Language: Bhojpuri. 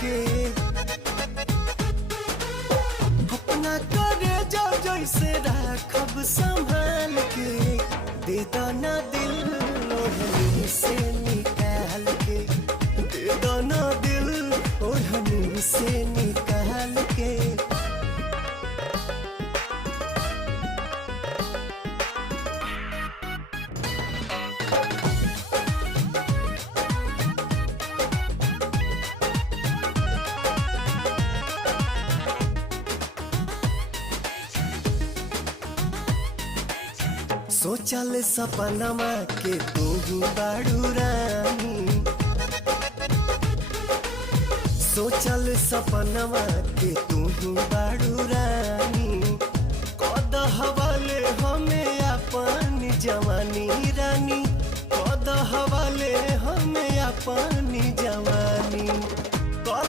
के अपना करे जा जैसे राखब संभाल के। दे दो ना दिल ओढ़नी से निकाल के, दे दो ना दिल ओढ़नी से निकाल के। सोचल सपनमा के तू ही बाड़ू रानी, सोचल सपनमा के तू ही बाड़ू रानी। कद हवाले हमें अपन जवानी रानी, कद हवाले हमें अपन जवानी।